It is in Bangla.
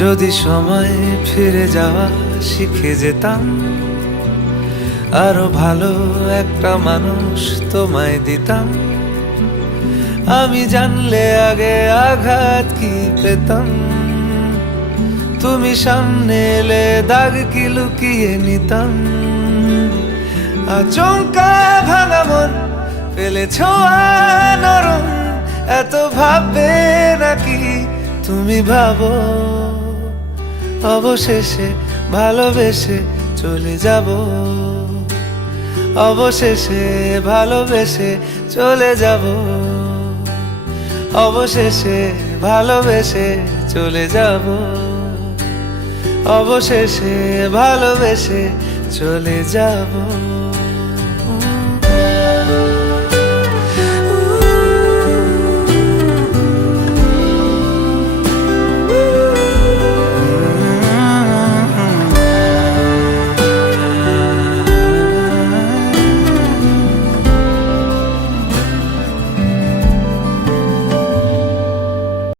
যদি সময় ফিরে যাওয়া শিখে যেতাম, আরো ভালো একটা মানুষ তোমায় দিতাম। আমি জানলে আগে আঘাত কি পেতাম, তুমি সামনে এলে দাগ কি লুকিয়ে নিতাম। আচমকা ভাঙা মন ফেলেছ নরম, এত ভাববে নাকি তুমি ভাবো অবশেষে ভালোবেসে চলে যাব। অবশেষে ভালোবেসে চলে যাব। অবশেষে ভালোবেসে চলে যাব। অবশেষে ভালোবেসে চলে যাব।